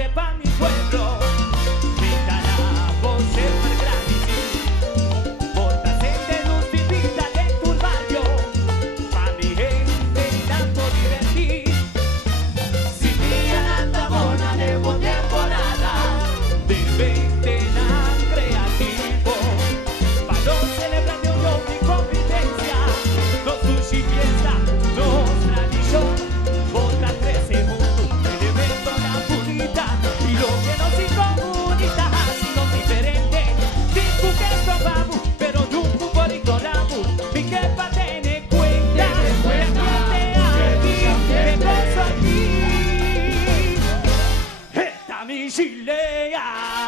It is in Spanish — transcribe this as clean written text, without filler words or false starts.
sepa mi pueblo. Brindará por ser más grande, porta de luz y vida de tu barrio. Pa' mi gente y tanto divertir. Si día anda bona de buena temporada, de 20 creativo. Pa' no celebrar de unión y convivencia, no sushi fiesta, no tradición. Otra 13 juntos, el evento la bonita. Y lo que nos incomunica ha sido diferente. Tipo que probamos, pero de un futbolito ramo. Y que pa' tener cuenta, que gozo aquí. Esta mi chilea.